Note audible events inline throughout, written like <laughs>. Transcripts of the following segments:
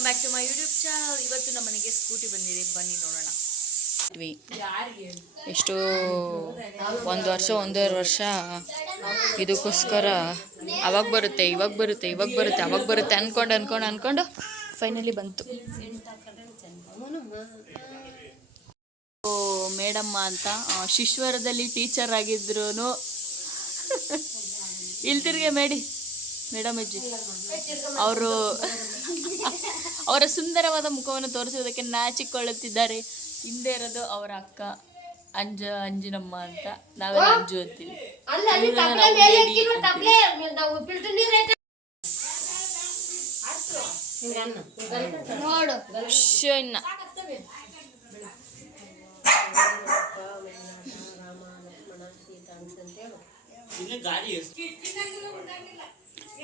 Welcome back to my YouTube channel ಇವತ್ತು ನಮ್ಮ ಮನೆಗೆ ಸ್ಕೂಟಿ ಬಂದಿದೆ. ಬನ್ನಿ ನೋಡೋಣ. ಎಷ್ಟು ಒಂದು ವರ್ಷ ಒಂದೂವರೆ ವರ್ಷ ಇದಕ್ಕೋಸ್ಕರ ಅವಾಗ ಬರುತ್ತೆ ಇವಾಗ ಬರುತ್ತೆ ಇವಾಗ ಬರುತ್ತೆ ಅವಾಗ ಬರುತ್ತೆ ಅನ್ಕೊಂಡು ಅನ್ಕೊಂಡು ಅನ್ಕೊಂಡು ಫೈನಲಿ ಬಂತು. ಓ ಮೇಡಮ್ಮ ಅಂತ ಶಿಶ್ವರದಲ್ಲಿ ಟೀಚರ್ ಆಗಿದ್ರು ಇಲ್ಲಿ ತಿರ್ಗೆ ಮೇಡಿ ಮೇಡಮ್ ಅಜ್ಜಿ. ಅವರು ಅವರ ಸುಂದರವಾದ ಮುಖವನ್ನು ತೋರಿಸುವುದಕ್ಕೆ ನಾಚಿಕೊಳ್ಳುತ್ತಿದ್ದಾರೆ. ಹಿಂದೆ ಇರೋದು ಅವರ ಅಕ್ಕ. ಅಂಜ ಅಂಜಿನಮ್ಮ ಅಂತ ನಾವೆಲ್ಲ ಅಂಜು ಅಂತೀವಿ. ಇನ್ನ.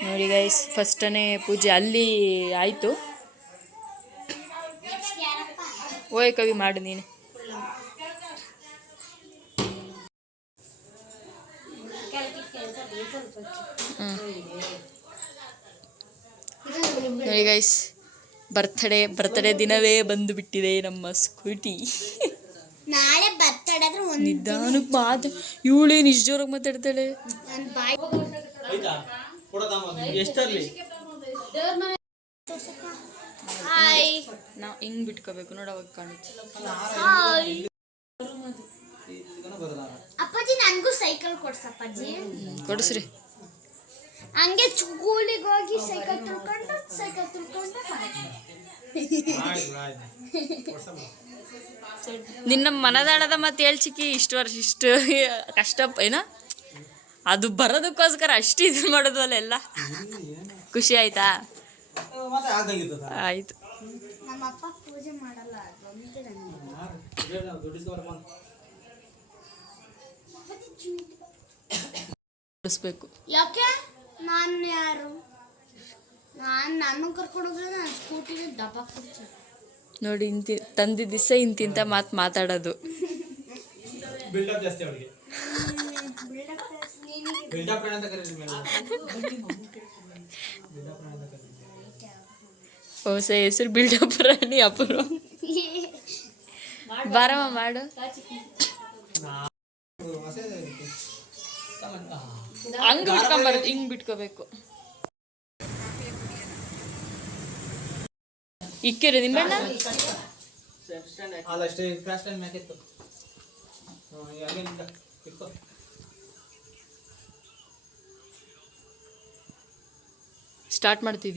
ನೋಡಿ ಗೈಸ್ ಫಸ್ಟನೇ ಪೂಜೆ ಅಲ್ಲಿ ಆಯಿತು. ಓಯ್ ಕವಿ ಮಾಡು ನೀನು. ನೋಡಿ ಗೈಸ್ ಬರ್ತಡೇ ಬರ್ತಡೇ ದಿನವೇ ಬಂದು ಬಿಟ್ಟಿದೆ ನಮ್ಮ ಸ್ಕೂಟಿ. ನಾಳೆ ಬರ್ತಡೇ ಆದ್ರೆ ಒಂದು ನಿಧಾನಕ್ಕೆ ಮಾತು ಇವಳೇ ನಿಜ ಜೋರಾಗಿ ಮಾತಾಡ್ತಾಳೆ ಎಷ್ಟರ್ಲಿ ಹಾಯ್ ನಾವು ಹಿಂಗ್ ಬಿಟ್ಕೋಬೇಕು ನೋಡ ಅವಾಗ ಕಾಣುತ್ತೆ. ಹಾಯ್ ಅಪ್ಪಾಜಿ ನನಗೂ ಸೈಕಲ್ ಕೊಡ್ಸಪ್ಪಾಜಿ ಕೊಡಿಸ್ರಿ. ಹಂಗೆ ಸ್ಕೂಲಿಗೆ ಹೋಗಿ ಸೈಕಲ್ ತುಳ್ಕೊಂಡು ಸೈಕಲ್ ತುಳ್ಕೊಂಡು ನಿನ್ನ ಮನದಾಳದ ಮತ್ತೆ ಹೇಳ್ಚಿಕ್ಕಿ ಇಷ್ಟು ವರ್ಷ ಇಷ್ಟು ಕಷ್ಟ ಏನ? ಅದು ಬರೋದಕ್ಕೋಸ್ಕರ ಅಷ್ಟು ಇದು ಮಾಡೋದು ಎಲ್ಲ ಖುಷಿ ಆಯ್ತಾ? ಆಯ್ತು. ಪೂಜೆ ಮಾಡಲ್ಲ ಯಾಕೆ? ನಾನು ಯಾರು? ನಾನು ನನ್ನ ಕರ್ಕೊಂಡು ನಾನು ಸ್ಕೂಟಿಗೆ ದಬ್ಬ ಕೊಡ್ತೀನಿ. ನೋಡಿ ಇಂತಿ ತಂದಿದ್ದ ದಿವಸ ಇಂತಿಂತ ಮಾತ್ ಮಾತಾಡೋದು. ಬಿಲ್ಡಪ್ ಜಾಸ್ತಿ ಅವಳಿಗೆ. ಬಿಲ್ಡಪ್ ಅಂತ ಕರೀರಿ ಮೇಡಮ್. ಹೊಸ ಹೆಸರು ಬಿಲ್ಡಪ್ <laughs> ರಾಣಿ ಅಪುರ ಬಾರಮ್ಮ ಮಾಡು. ಹಂಗ ಬಿಟ್ಕೊಂಬಾರ್ದು ಹಿಂಗ್ ಬಿಟ್ಕೋಬೇಕು. ಇಕ್ಕಿರು ನಿಂಬಣ್ಣ? ಸ್ಟಾರ್ಟ್ ಅಷ್ಟೇ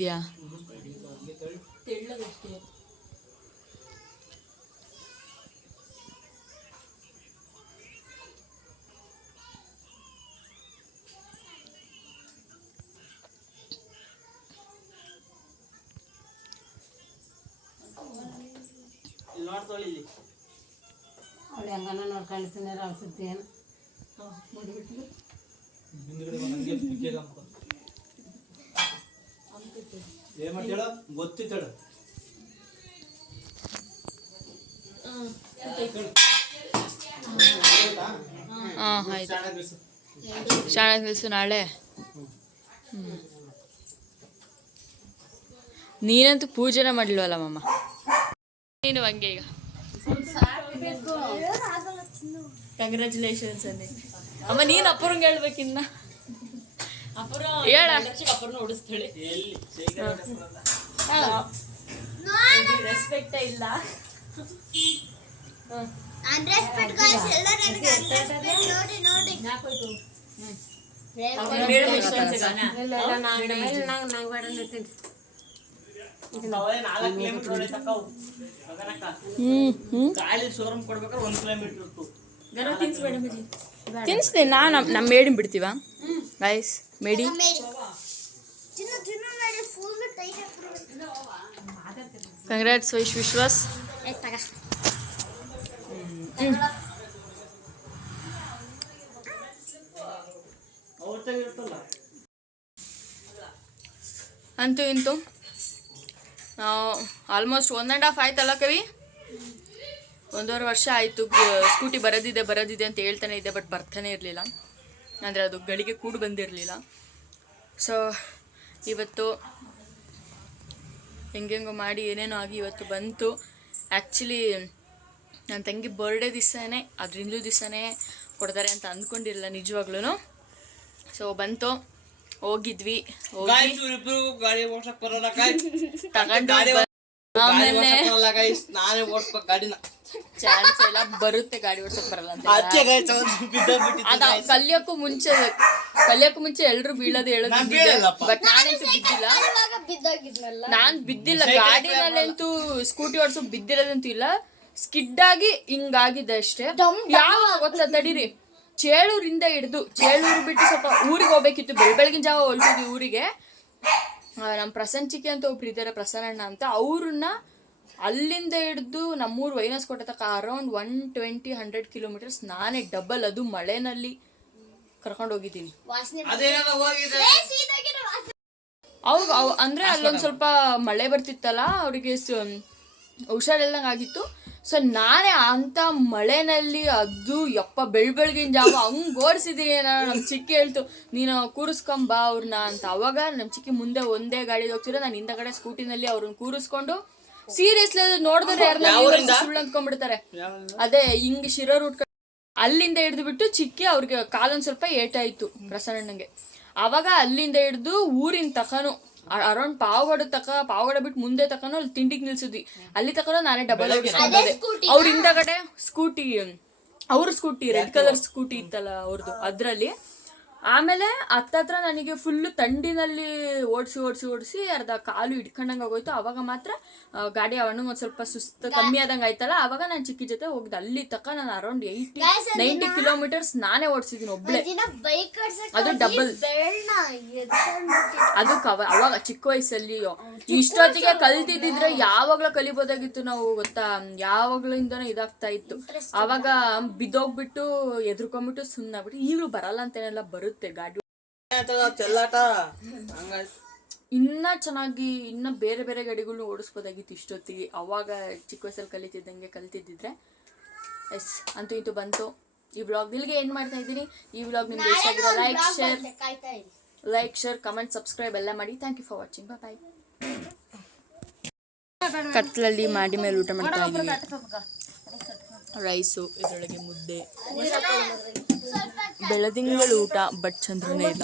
ಇಲ್ಲಿ ಅವಳು ಹೆಂಗನ ನೋಡ್ಕೊಂಡಿರ್ತೀನಿ ಅನ್ಸುತ್ತೆ ಏನು? ಹಾಕ್ಕೊ. ಏನ್ ಮಾಡ್ತೀಳ ಗೊತ್ತಿತ್ತಳು ಹಾಂ ಆಯ್ತು? ಶಾಣೆ ಕೆಲಸ ನಾಳೆ. ಹ್ಮ್. ನೀನಂತೂ ಪೂಜೆನ ಮಾಡಲಿಲ್ವಲ್ಲ ಮಮ್ಮ ನೀನು ಹಂಗೆ ಈಗ ಕಂಗ್ರ್ಯಾಚುಲೇಷನ್ಸ್ ಅನ್ನಿ ಅಮ್ಮ ನೀನು ಅಪ್ಪರಂಗೆ ಹೇಳ್ಬೇಕಿನ್ನ ಹೇಳ ರೆಸ್ಪೆಕ್ಟ್ ಇಲ್ಲ ಗಾಯ್ಸ್ ಎಲ್ಲ ನನಗೆ ಅನ್ರೆಸ್ಪೆಕ್ಟ್ ನೋಡಿ ನೋಡಿ ತಿನ್ಸ್ತೀನಿ ನಾನು ನಮ್ಮ ಮೇಡಿನ ಬಿಡ್ತೀವ? ಗೈಸ್ ಮೇಡಿ. ಕಂಗ್ರಾಟ್ಸ್ ವೈಶ್ ವಿಶ್ವಾಸ್ ಅಂತೂ ಇಂತು. ಆಲ್ಮೋಸ್ಟ್ ಒನ್ ಆ್ಯಂಡ್ ಹಾಫ್ ಆಯ್ತಲ್ಲ ಕವಿ? ಒಂದೂವರೆ ವರ್ಷ ಆಯಿತು ಸ್ಕೂಟಿ ಬರೋದಿದೆ ಬರೋದಿದೆ ಅಂತ ಹೇಳ್ತಾನೆ ಇದ್ದೆ ಬಟ್ ಬರ್ತಾನೆ ಇರಲಿಲ್ಲ. ಅಂದರೆ ಅದು ಗಳಿಗೆ ಕೂಡು ಬಂದಿರಲಿಲ್ಲ. ಸೊ ಇವತ್ತು ಹೆಂಗೆಂಗೋ ಮಾಡಿ ಏನೇನೋ ಆಗಿ ಇವತ್ತು ಬಂತು. ಆ್ಯಕ್ಚುಲಿ ನನ್ನ ತಂಗಿ ಬರ್ಡೇ ದಿವಸನೇ, ಅದರಿಂದಲೂ ದಿವಸನೇ ಕೊಡ್ತಾರೆ ಅಂತ ಅಂದ್ಕೊಂಡಿರಲಿಲ್ಲ ನಿಜವಾಗ್ಲೂ ಸೊ ಬಂತು. ಹೋಗಿದ್ವಿ ಹೋಗಿ. ಗಾಡಿ ಓಡ್ಸಕ್ ಬರೋಲ್ಲ ಗಾಯ್ಸ್ <laughs> ತಗೊಂಡು ಗಾಡಿ ಬ- ಆಮೇಲೆ ಬರಲ್ಲ ಗಾಯ್ಸ್ ನಾನೇ ಓಡ್ಸ್ಬೇಕು ಗಾಡಿನ. ಚಾನ್ಸ್ ಎಲ್ಲ ಬರುತ್ತೆ ಗಾಡಿ ಓಡ್ಸಕ್ ಬರಲ್ಲ ಅಂತ. ಅಚ್ಚೆ ಗಾಯ್ಸ್ ಬಿದ್ದೋಗ್ಬಿಟ್ಟಿತ್ತು ಅದ ಕಲಿಯೋಕ್ಕೂ ಮುಂಚೆ ಕಲಿಯೋಕ್ಕೂ ಮುಂಚೆ ಎಲ್ರು ಬೀಳೋದು ಹೇಳೋದು ನಾನ್. ಬಟ್ ನಾನಂತೂ ಬಿದ್ದಿಲ್ಲ. ಗಾಡಿ ಮೇಲೆ ನಾನ್ ಬಿದ್ದಿಲ್ಲ ಗಾಡಿನಲ್ಲಂತೂ ಸ್ಕೂಟಿ ಓಡಿಸೋ ಬಿದ್ದಿರೋದಂತೂ ಇಲ್ಲ. ಸ್ಕಿಡ್ ಆಗಿ ಹಿಂಗಾಗಿದೆ ಅಷ್ಟೇ. ಯಾವ ಗೊತ್ತ ತಡೀರಿ. ಚೇಳೂರಿಂದ ಹಿಡ್ದು ಚೇಳೂರು ಬಿಟ್ಟು ಸ್ವಲ್ಪ ಊರಿಗೆ ಹೋಗ್ಬೇಕಿತ್ತು. ಬೆಳ ಬೆಳಗಿನ ಜಾವ ಹೊಲ್ತಿದ್ವಿ ಊರಿಗೆ. ನಮ್ಮ ಪ್ರಸಂಚಿಕೆ ಅಂತ ಒಬ್ರು ಇದ್ದಾರೆ ಪ್ರಸನ್ನಣ್ಣ ಅಂತ. ಅವ್ರನ್ನ ಅಲ್ಲಿಂದ ಹಿಡ್ದು ನಮ್ಮೂರು ವೈನಸ್ಕೋಟೆ ತಕ್ಕ around one twenty hundred kilometers ನಾನೇ ಡಬಲ್ ಅದು ಮಳೆನಲ್ಲಿ ಕರ್ಕೊಂಡು ಹೋಗಿದ್ದೀನಿ. ಅವ್ರು ಅಂದ್ರೆ ಅಲ್ಲೊಂದು ಸ್ವಲ್ಪ ಮಳೆ ಬರ್ತಿತ್ತಲ್ಲ ಅವರಿಗೆ ಹುಷಾರಿಲ್ದಂಗೆ ಆಗಿತ್ತು ಸೊ ನಾನೇ ಅಂತ ಮಳೆನಲ್ಲಿ ಅದು ಯಪ್ಪ ಬೆಳ್ ಜಾಗ ಜಾವ ಹಂಗ್ ಓಡಿಸಿದೀನಿ ನಾನು ನಮ್ಮ ಚಿಕ್ಕಿ ಹೇಳ್ತು ನೀನು ಕೂರಿಸ್ಕೊಂಬ ಅವ್ರನ್ನ ಅಂತ. ಅವಾಗ ನಮ್ಮ ಚಿಕ್ಕಿ ಮುಂದೆ ಒಂದೇ ಗಾಡಿ ಹೋಗ್ತಿರೋ ನಾನು ಹಿಂದಗಡೆ ಸ್ಕೂಟಿನಲ್ಲಿ ಅವ್ರನ್ನ ಕೂರಿಸ್ಕೊಂಡು ಸೀರಿಯಸ್ಲಿ ನೋಡಿದ್ರೆ ಯಾರನ್ನ ಸುಳ್ಳು ಅಂದ್ಕೊಂಡ್ಬಿಡ್ತಾರೆ. ಅದೇ ಹಿಂಗ್ ಶಿರೋ ರೂಟ್ ಅಲ್ಲಿಂದ ಹಿಡಿದು ಬಿಟ್ಟು ಚಿಕ್ಕಿ ಅವ್ರಿಗೆ ಕಾಲೊಂದು ಸ್ವಲ್ಪ ಏಟಾಯ್ತು ಪ್ರಸನ್ನಣ್ಣಂಗೆ ಅವಾಗ ಅಲ್ಲಿಂದ ಹಿಡಿದು ಊರಿನ ತಕನು. ಅರೌಂಡ್ ಪಾವಗಡ ತಕ ಪಾವಗಡ ಬಿಟ್ಟು ಮುಂದೆ ತಕನು ಅಲ್ಲಿ ತಿಂಡಿಗೆ ನಿಲ್ಸಿದ್ವಿ. ಅಲ್ಲಿ ತಕನು ನಾನೇ ಡಬಲ್ ಅವ್ರ ಹಿಂದಗಡೆ ಸ್ಕೂಟಿ ಅವ್ರ ಸ್ಕೂಟಿ ರೆಡ್ ಕಲರ್ ಸ್ಕೂಟಿ ಇತ್ತಲ್ಲ ಅವ್ರದ್ದು ಅದ್ರಲ್ಲಿ ಆಮೇಲೆ ಹತ್ತತ್ರ ನನಗೆ ಫುಲ್ ತಂಡಿನಲ್ಲಿ ಓಡಿಸಿ ಓಡಿಸಿ ಓಡಿಸಿ ಅರ್ಧ ಕಾಲು ಹಿಡ್ಕೊಂಡಂಗೆ ಆಗೋಯ್ತು. ಅವಾಗ ಮಾತ್ರ ಗಾಡಿ ಅವನು ಒಂದು ಸ್ವಲ್ಪ ಸುಸ್ತ ಕಮ್ಮಿ ಆದಂಗೆ ಆಯ್ತಲ್ಲ. ಅವಾಗ ನಾನು ಚಿಕ್ಕಿ ಜೊತೆ ಹೋಗಿದ್ದೆ. ಅಲ್ಲಿ ತಕ ನಾನು ಅರೌಂಡ್ ಏಯ್ಟಿ ನೈಂಟಿ ಕಿಲೋಮೀಟರ್ಸ್ ನಾನೇ ಓಡಿಸಿದ್ದೀನಿ ಒಬ್ಳೆ. ಅದು ಡಬಲ್. ಅದು ಕವ ಅವಾಗ ಚಿಕ್ಕ ವಯಸ್ಸಲ್ಲಿ ಇಷ್ಟೊತ್ತಿಗೆ ಕಲ್ತಿದ್ದಿದ್ರೆ ಯಾವಾಗ್ಲೂ ಕಲಿಬೋದಾಗಿತ್ತು ನಾವು ಗೊತ್ತಾ? ಯಾವಾಗ್ಲಿಂದನೂ ಇದಾಗ್ತಾ ಇತ್ತು. ಅವಾಗ ಬಿದ್ದೋಗ್ಬಿಟ್ಟು ಎದ್ರುಕೊಂಡ್ಬಿಟ್ಟು ಸುಮ್ಮನಾಗ್ಬಿಟ್ಟು ಈಗಲೂ ಬರಲ್ಲ ಅಂತೇನೆಲ್ಲ ಬರುತ್ತೆ ಗಾಡಿ ಚೆಲ್ಲಾಟ? ಇನ್ನ ಚೆನ್ನಾಗಿ ಇನ್ನ ಬೇರೆ ಬೇರೆ ಗಾಡಿಗಳನ್ನ ಓಡಿಸ್ಬೋದಾಗಿತ್ತು ಇಷ್ಟೊತ್ತಿಗೆ. ಅವಾಗ ಚಿಕ್ಕ ವಯಸ್ಸಲ್ಲಿ ಕಲಿತಿದ್ದಂಗೆ ಕಲ್ತಿದ್ದಿದ್ರೆ. ಎಸ್ ಅಂತೂ ಇದು ಬಂತು. ಈ ವ್ಲಾಗ್ ನಿಲ್ಗೆ ಏನು ಮಾಡ್ತಾ ಇದ್ದೀನಿ? ಈ ವ್ಲಾಗ್ ನಿಮ್ಗೆ ಇಷ್ಟ ಆಗಿರೋ like share like share comment subscribe ಎಲ್ಲ ಮಾಡಿ. Thank you for watching bye ಕತ್ಲಲ್ಲಿ ಮಾಡಿ ಮೇಲೆ ಊಟ ಮಾಡ್ತಾ ಇದ್ದೀವಿ ರೈಸು ಇದರೊಳಗೆ ಮುದ್ದೆ. ಬೆಳದಿಂಗಳು ಊಟ ಬಟ್ ಚಂದ್ರನೇ ಇಲ್ಲ.